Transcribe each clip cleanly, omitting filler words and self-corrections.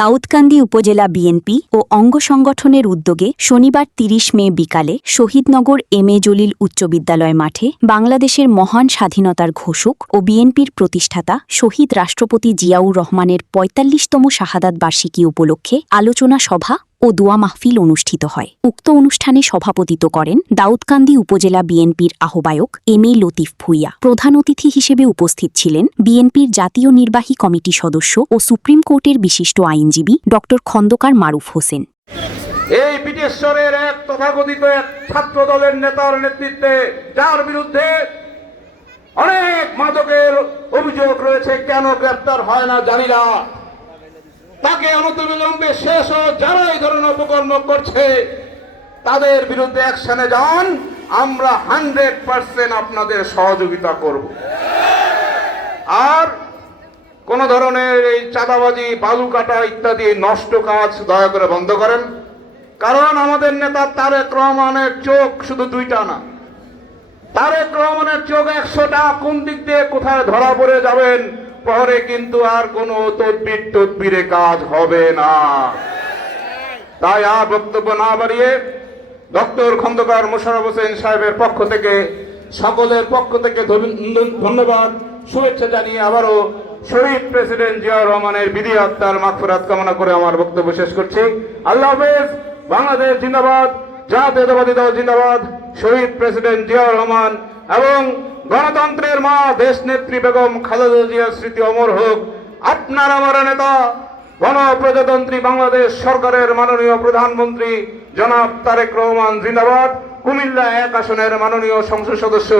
দাউদকান্দি উপজেলা বিএনপি ও অঙ্গ সংগঠনের উদ্যোগে শনিবার ৩০ মে বিকালে শহীদনগর এম এ জলিল উচ্চ বিদ্যালয় মাঠে বাংলাদেশের মহান স্বাধীনতার ঘোষক ও বিএনপির প্রতিষ্ঠাতা শহীদ রাষ্ট্রপতি জিয়াউর রহমানের ৪৫তম শাহাদাত বার্ষিকী উপলক্ষে আলোচনা সভা ও দোয়া মাহফিল অনুষ্ঠিত হয়। উক্ত অনুষ্ঠানে সভাপতিত্ব করেন দাউদকান্দি উপজেলা বিএনপির আহ্বায়ক এম এ লতিফ ভূঁইয়া। প্রধান অতিথি হিসেবে উপস্থিত ছিলেন বিএনপির জাতীয় নির্বাহী কমিটি সদস্য ও সুপ্রিম কোর্টের বিশিষ্ট আইনজীবী ড খন্দকার মারুফ হোসেন। এই পিটেশ্বরের এক তথাকথিত এক ছাত্র দলের নেতার নেতৃত্বে, যার বিরুদ্ধে অনেক মাদকের অভিযোগ রয়েছে, কেন গ্রেপ্তার হয় না জানি না, তাকে অনতিবিলম্বে শেষ ও যারা এই ধরনের অপকর্ম করছে তাদের বিরুদ্ধে অ্যাকশনে যান। আমরা 100% আপনাদের সহযোগিতা করব। আর কোন ধরনের এই চাঁদাবাজি, বালু কাটা ইত্যাদি নষ্ট কাজ দয়া করে বন্ধ করেন। কারণ আমাদের নেতা তারেক রহমানের চোখ শুধু দুইটা না, তারেক রহমানের চোখ 100টা। কোন দিক দিয়ে কোথায় ধরা পড়ে যাবেন পরে কিন্তু আর কোনো তদবিরে কাজ হবে না। তাই আর বক্তব্য না বাড়িয়ে ডক্টর খন্দকার মোশাররফ হোসেন সাহেবের পক্ষ থেকে, সকলের পক্ষ থেকে ধন্যবাদ, শুভেচ্ছা জানিয়ে আবারও শহীদ প্রেসিডেন্ট জিয়াউর রহমানের বিধি আত্মার মাগফিরাত কামনা করে আমার বক্তব্য শেষ করছি। আল্লাহ হাফেজ। বাংলাদেশ জিন্দাবাদ, জাতীয়তাবাদী দল জিন্দাবাদ। শহীদ প্রেসিডেন্ট জিয়াউর রহমান এবং গণতন্ত্রের মা দেশনেত্রী বেগম খালেদা জিয়ার স্মৃতি অমর হোক। আপনার আমার নেতা, গণপ্রজাতন্ত্রী বাংলাদেশ সরকারের মাননীয় প্রধানমন্ত্রী জনাব তারেক রহমান জিন্দাবাদ। কুমিল্লা 1 আসনের মাননীয় সংসদ সদস্য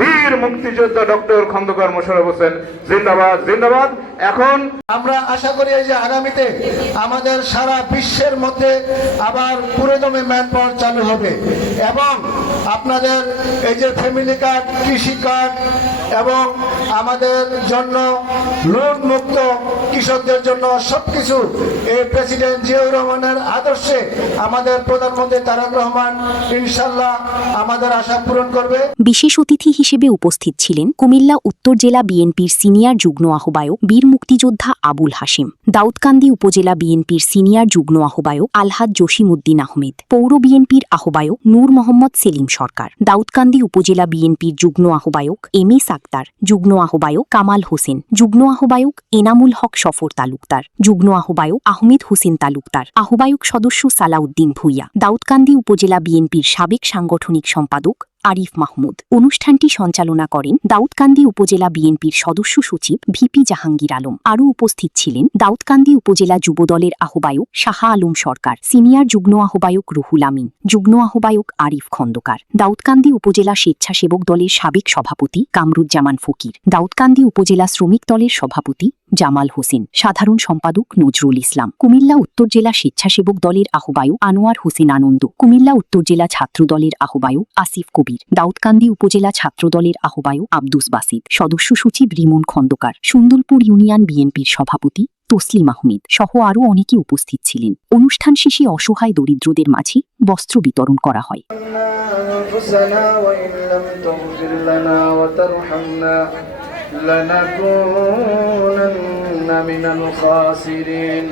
বীর মুক্তিযোদ্ধা ডক্টর খন্দকার মোশাররফ হোসেন জিন্দাবাদ, জিন্দাবাদ। এখন আমরা আশা করি যে আগামীতে আমাদের সারা বিশ্বের মধ্যে আবার পুরোদমে ম্যান পাওয়ার চালু হবে এবং আপনাদের এই যে ফ্যামিলি কার্ড, কৃষি কার্ড এবং আমাদের জন্য লোন মুক্ত, কৃষকদের জন্য সবকিছু এই প্রেসিডেন্ট জিয়াউর রহমানের আদর্শে আমাদের প্রধানমন্ত্রী তারেক রহমান ইনশাল্লাহ আমাদের আশা পূরণ করবে। বিশেষ অতিথি হিসেবে উপস্থিত ছিলেন কুমিল্লা উত্তর জেলা বিএনপির সিনিয়র যুগ্ম আহ্বায়ক বীর মুক্তিযোদ্ধা আবুল হাশিম, দাউদকান্দি উপজেলা বিএনপির সিনিয়র যুগ্ম আহ্বায়ক আলহাজ জসিমউদ্দিন আহমেদ, পৌর বিএনপির আহ্বায়ক নূর মোহাম্মদ সেলিম সরকার, দাউদকান্দি উপজেলা বিএনপির যুগ্ম আহ্বায়ক এম এ সাক্তার, যুগ্ম আহ্বায়ক কামাল হোসেন, যুগ্ম আহ্বায়ক এনামুল হক সফর তালুকদার, যুগ্ম আহ্বায়ক আহমেদ হোসেন তালুকদার, আহ্বায়ক সদস্য সালাউদ্দিন ভূঁইয়া, দাউদকান্দি উপজেলা বিএনপির সাবেক সাংগঠনিক সম্পাদক আরিফ মাহমুদ। অনুষ্ঠানটি সঞ্চালনা করেন দাউদকান্দি উপজেলা বিএনপির সদস্য সচিব ভিপি জাহাঙ্গীর আলম। আরও উপস্থিত ছিলেন দাউদকান্দি উপজেলা যুবদলের আহ্বায়ক শাহ আলম সরকার, সিনিয়র যুগ্ম আহ্বায়ক রুহুল আমিন, যুগ্ম আহ্বায়ক আরিফ খন্দকার, দাউদকান্দি উপজেলা স্বেচ্ছাসেবক দলের সাবেক সভাপতি কামরুজ্জামান ফকির, দাউদকান্দি উপজেলা শ্রমিক দলের সভাপতি জামাল হোসেন, সাধারণ সম্পাদক নজরুল ইসলাম, কুমিল্লা উত্তর জেলা স্বেচ্ছাসেবক দলের আহ্বায়ক আনোয়ার হোসেন আনন্দ, কুমিল্লা উত্তর জেলা ছাত্র দলের আহ্বায়ক আসিফ কবির, দাউদকান্দি উপজেলা ছাত্র দলের আহ্বায়ক আব্দুস বাসিদ, সদস্য সচিব রিমন খন্দকার, সুন্দরপুর ইউনিয়ন বিএনপির সভাপতি তসলিম আহমেদ সহ আরও অনেকে উপস্থিত ছিলেন। অনুষ্ঠান শেষে অসহায় দরিদ্রদের মাঝে বস্ত্র বিতরণ করা হয়। لنكونن من الخاسرين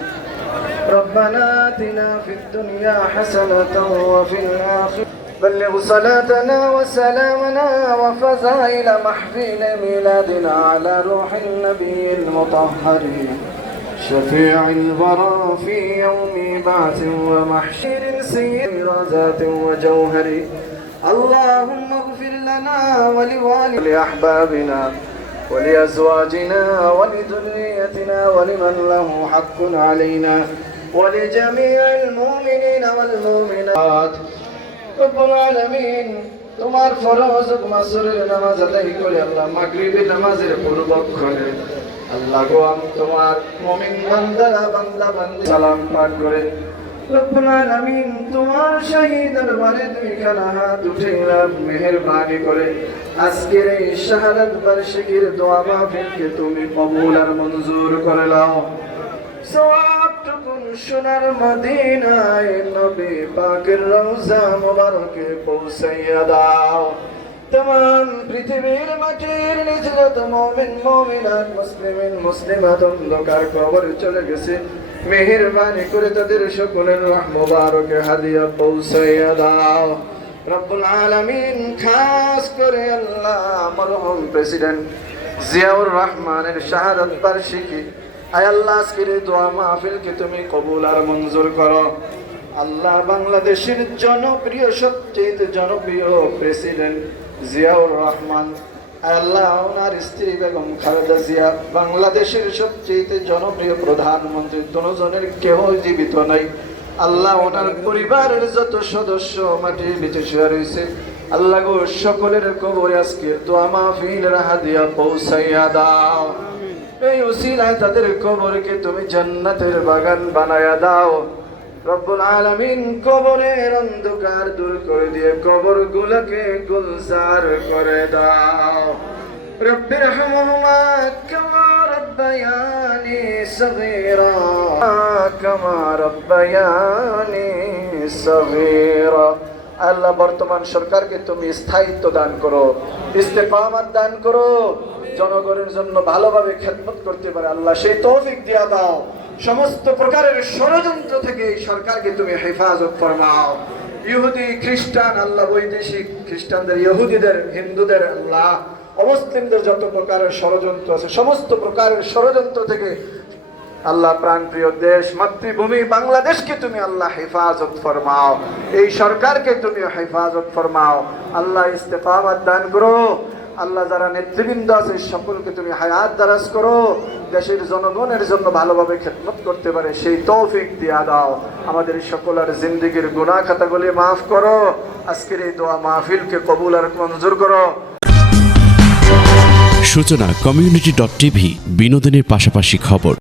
ربنا آتنا في الدنيا حسنة وفي الآخرة بلغ صلاتنا وسلامنا وفضائل محفل ميلادنا على روح النبي المطهر شفيع الورى في يوم بعث ومحشر سيد رزات وجوهر اللهم اغفر لنا ولأحبابنا ولأزواجنا ولذريتنا ولمن له حق علينا ولجميع المؤمنين والمؤمنات رب العالمين তোমার ফরজ মাসুরের নামাজ আদায় করে আল্লাহ মাগরিবের নামাজের পূর্বক্ষণে আল্লাহ গো তোমার মুমিন বান্দা সালাম পাঠ করে রব্বুল আলামিন তোমার শাহী দরবারে দুইখানা হাত উঠাইলাম, মেহেরবানি করে আজকের এই শাহাদাত বার্ষিকীর দোয়া মাহফিলকে তুমি কবুল আর মঞ্জুর করে নাও। সওয়াবটুকুন সোনার মদিনায় নবী পাকের রওজা মোবারকে পৌঁছাইয়া দাও। तमाम পৃথিবীর মাটির নিচে যত মুমিন মুমিনাত মুসলিমিন মুসলিমাত অন্ধকার কবরে চলে গেছে মেহেরবানি করে তাদের সকলের মোবারকে হাদিয়া পৌঁছাইয়া দাও রব্বুল আলামিন। খাস করে আল্লাহ মরহুম প্রেসিডেন্ট জিয়াউর রহমানের শাহাদাত বার্ষিকী, আয় আল্লাহ আজকের এই দোয়া মাহফিলকে তুমি কবুল আর মঞ্জুর করো। আল্লাহ বাংলাদেশের জনপ্রিয়, সবচেয়ে জনপ্রিয় প্রেসিডেন্ট জিয়াউর রহমান, আল্লাহ ওনার স্ত্রী বেগম খালেদা জিয়া, বাংলাদেশের সবচেয়ে জনপ্রিয় প্রধানমন্ত্রী, দুজনের কেউ জীবিত নাই। আল্লাহ ওনার পরিবারের যত সদস্য মাটির নিচে শুয়ে রয়েছে, আল্লাহ গো সকলের কবরে আজকে দোয়া মাহফিলের হাদিয়া পৌঁছাইয়া দাও। এই উসিলায় তাদের কবরকে তুমি জান্নাতের বাগান বানায়া দাও রব্বুল আলামিন। কবরের অন্ধকার দূর করে দিয়ে কবর গুলোকে গুলজার করে দাও। রব্বির হামহুমা কামা রব্বায়ানি সগীরা, কামা রব্বায়ানি সগীরা। আল্লাহ বর্তমান সরকারকে তুমি স্থায়িত্ব দান করো, ইস্তেকামাত দান করো, জনগণের জন্য ভালোভাবে খেদমত করতে পারে আল্লাহ সেই তৌফিক দিয়া দাও। সমস্ত প্রকারের ষড়যন্ত্র থেকে এই সরকারকে তুমি হেফাজত ফরমাও। ইহুদি খ্রিস্টান আল্লাহ, বৈদেশিক খ্রিস্টানদের, ইহুদিদের, হিন্দুদের আল্লাহ, অমুসলিমদের যত প্রকারের ষড়যন্ত্র আছে সমস্ত প্রকারের ষড়যন্ত্র থেকে আল্লাহ প্রাণপ্রিয় দেশ মাতৃভূমি বাংলাদেশকে তুমি আল্লাহ হেফাজত ফরমাও। এই সরকারকে তুমি হেফাজত ফরমাও আল্লাহ, ইস্তেকামাত দান করো আল্লাহ। যারা নেতৃবৃন্দ আছে সকলকে তুমি হায়াত দারাজ করো, দেশের জনগণের জন্য ভালোভাবে খেদমত করতে পারে সেই তৌফিক দিয়া দাও। আমাদের সকলের জিন্দেগির গুনাহ খাতাগুলি মাফ করো। আজকের এই দোয়া মাহফিলকে কবুল আর মঞ্জুর করো। সূচনা community.tv, বিনোদনের পাশাপাশি খবর।